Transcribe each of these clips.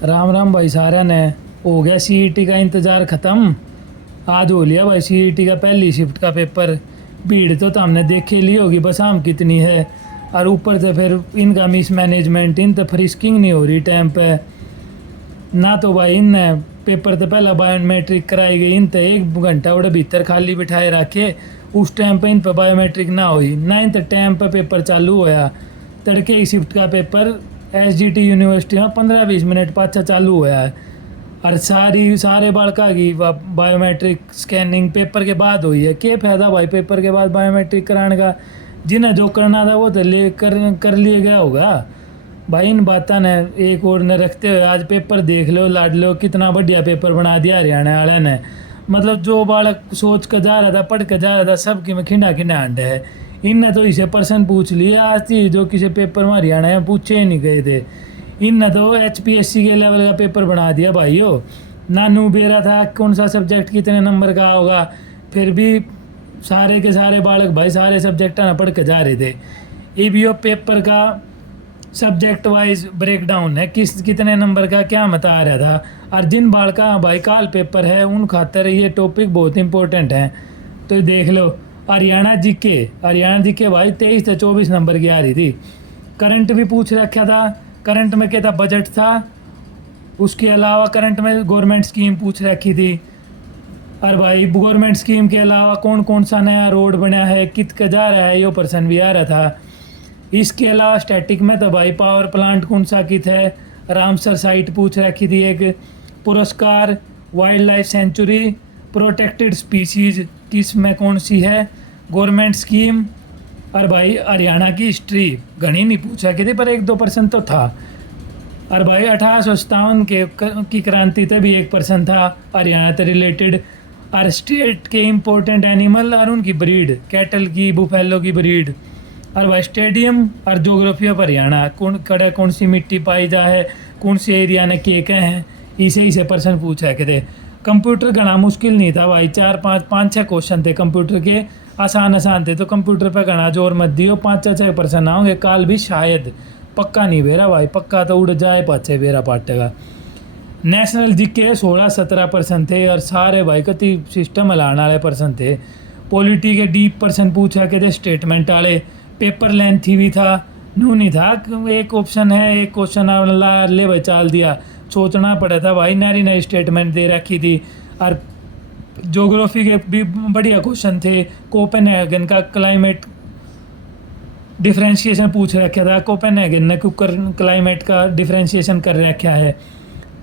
राम राम भाई सारा ने। हो गया सीईटी का इंतज़ार ख़त्म। आज हो लिया भाई सीईटी का पहली शिफ्ट का पेपर। भीड़ तो हमने देखे ली होगी बस हम कितनी है। और ऊपर से फिर इनका मिस मैनेजमेंट, इन तो फ्रिस्किंग नहीं हो रही टाइम पे। ना तो भाई इन पेपर तो पहला बायोमेट्रिक कराई गई, इन तो 1 घंटा उड़े भीतर खाली बिठाए रखे। उस टाइम पे इन पर बायोमेट्रिक ना हुई ना, इन तो टाइम पे पेपर चालू होया। तड़के की शिफ्ट का पेपर एसजीटी यूनिवर्सिटी में 15-20 मिनट पाछा चालू होया है। और सारे बालका की बायोमेट्रिक स्कैनिंग पेपर के बाद हुई है। क्या फ़ायदा भाई पेपर के बाद बायोमेट्रिक कराने का। जिन्हें जो करना था वो तो ले कर लिए गया होगा। भाई इन बातों ने एक और ने रखते हुए आज पेपर देख लो लाड लो, कितना बढ़िया पेपर बना दिया हरियाणा वाले ने। मतलब जो बालक सोच कर जा रहा था, पढ़ कर जा रहा था, सबकी में खिंडा खिंडा अंडे है। इनने तो इसे पर्सन पूछ लिए आज थी जो किसी पेपर में हरियाणा में पूछे ही नहीं गए थे। इनने तो एचपीएससी के लेवल का पेपर बना दिया भाई हो। नानू बेरा था कौन सा सब्जेक्ट कितने नंबर का होगा, फिर भी सारे के सारे बालक भाई सारे सब्जेक्ट ना पढ़ के जा रहे थे। ये भी पेपर का सब्जेक्ट वाइज ब्रेकडाउन है, किस कितने नंबर का क्या बता रहा था। और जिन बाल का भाई काल पेपर है उन खातर ये टॉपिक बहुत इंपॉर्टेंट है। तो ये देख लो हरियाणा जीके भाई 23 से 24 नंबर की आ रही थी। करंट भी पूछ रखा था। करंट में क्या था, बजट था। उसके अलावा करंट में गवर्नमेंट स्कीम पूछ रखी थी। और भाई गवर्नमेंट स्कीम के अलावा कौन कौन सा नया रोड बना है, कित का जा रहा है, यो पर्सन भी आ रहा था। इसके अलावा स्टैटिक में तो भाई पावर प्लांट कौन सा कित है, रामसर साइट पूछ रखी थी। एक पुरस्कार wild life sanctuary protected species किस में कौन सी है, गवर्नमेंट स्कीम। और भाई हरियाणा की हिस्ट्री घनी नहीं पूछा कि थी पर 1-2% तो था। और भाई 1857 की क्रांति तक भी 1% था हरियाणा से रिलेटेड। और स्टेट के इम्पोर्टेंट एनिमल और उनकी ब्रीड, कैटल की, बुफेलो की ब्रीड। और भाई स्टेडियम और जोग्राफी ऑफ हरियाणा कौन सी मिट्टी पाई जाए, कौन से एरिया ने के हैं, इसे पर्सन पूछा के थे। कंप्यूटर घना मुश्किल नहीं था भाई, 4-5-5-6 क्वेश्चन थे कंप्यूटर के, आसान थे। तो कंप्यूटर पे घना जोर मत दियो, 5-6 पर्सन आओगे काल भी शायद। पक्का नहीं बेरा भाई, पक्का तो उड़ जाए पाछे बेरा पाटेगा। नेशनल जीके 16-17% थे और सारे भाई कति सिस्टम हिलाने वाले पर्सन थे। पॉलिटी के डीप पर्सन पूछा के थे, स्टेटमेंट वाले। पेपर लेंथी भी था, न्यू नहीं था एक ऑप्शन है एक क्वेश्चन ले भाई चाल दिया। सोचना पड़ा था भाई, नई स्टेटमेंट दे रखी थी। और ज्योग्राफी के भी बढ़िया क्वेश्चन थे। कोपेनहेगन का क्लाइमेट डिफ्रेंशिएशन पूछ रखा था, कोपेनहेगन ने कुकर क्लाइमेट का डिफ्रेंशिएशन कर रखा है।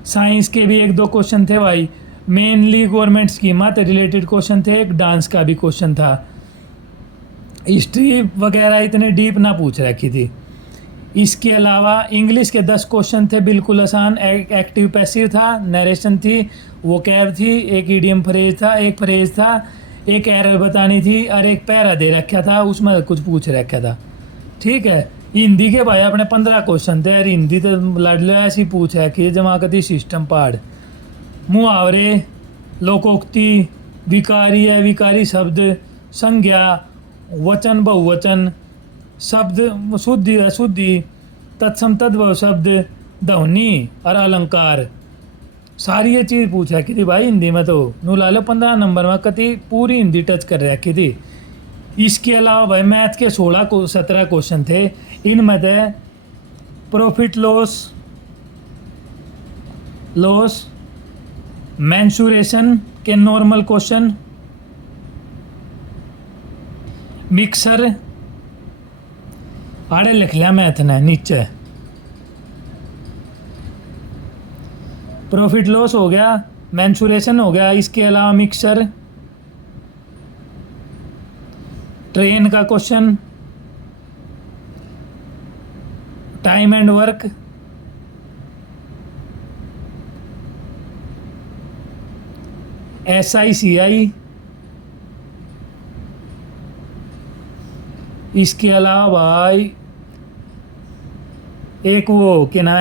साइंस के भी 1-2 क्वेश्चन थे भाई, मेनली गवर्नमेंट स्कीमा से रिलेटेड क्वेश्चन थे। एक डांस का भी क्वेश्चन था। हिस्ट्री वगैरह इतने डीप ना पूछ रखी थी। इसके अलावा इंग्लिश के 10 क्वेश्चन थे बिल्कुल आसान। एक्टिव पैसिव था, नरेशन थी, वोकैब थी, एक इडियम फ्रेज था, एक फ्रेज था, एक एरर बतानी थी और एक पैरा दे रखा था, उसमें कुछ पूछ रखा था। ठीक है। हिंदी के भाई अपने 15 क्वेश्चन थे और हिंदी तो लड़ लो ऐसी पूछ है कि जमाकती सिस्टम पहाड़। मुहावरे, लोकोक्ति, विकारी अविकारी शब्द, संज्ञा, वचन बहुवचन, शब्द शुद्धि अशुद्धि, तत्सम तद्भव शब्द, ध्वनि और अलंकार, सारी ये चीज़ पूछा कि थी भाई हिंदी में। तो नू ला लो 15 नंबर में कति पूरी हिंदी टच कर रखी थी। इसके अलावा भाई मैथ के 16-17 क्वेश्चन थे। इनमें थे प्रॉफिट लॉस मेंसुरेशन के नॉर्मल क्वेश्चन, मिक्सर आड़े लिख लिया मैथ ने नीचे। प्रॉफिट लॉस हो गया, मेंसुरेशन हो गया, इसके अलावा मिक्सर, ट्रेन का question, time and work, SICI। इसके अलावा भाई एक वो क्या ना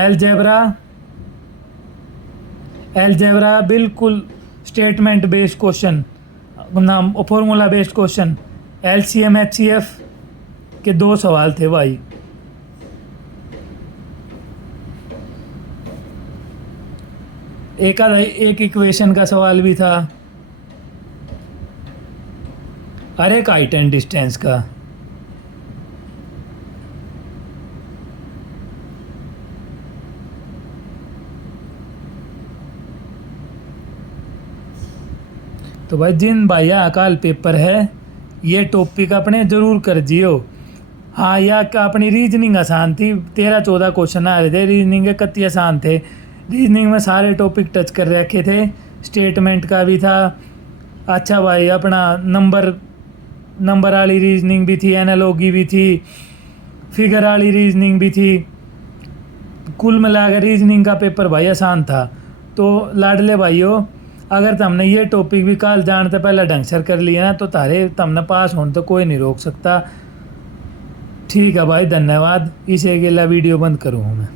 एलजेब्रा बिल्कुल स्टेटमेंट बेस्ड क्वेश्चन, नाम formula based question. LCM HCF के 2 सवाल थे भाई। एक इक्वेशन का सवाल भी था और एक हाइट एंड डिस्टेंस का। तो भाई जिन भैया अकाल पेपर है ये टॉपिक अपने ज़रूर कर जियो। हाँ, या अपनी रीजनिंग आसान थी, 13-14 क्वेश्चन आ रहे थे रीजनिंग के, कत्ती आसान थे। रीजनिंग में सारे टॉपिक टच कर रखे थे, स्टेटमेंट का भी था। अच्छा भाई, अपना नंबर वाली रीजनिंग भी थी, एनालॉजी भी थी, फिगर वाली रीजनिंग भी थी। कुल मिलाकर रीजनिंग का पेपर भाई आसान था। तो लाडले भाइयों, अगर तुमने ये टॉपिक भी कल जानते पहले ढंग से कर लिया ना तो तुमने पास होने तो कोई नहीं रोक सकता। ठीक है भाई, धन्यवाद। इसे अगला वीडियो बंद करूँ मैं।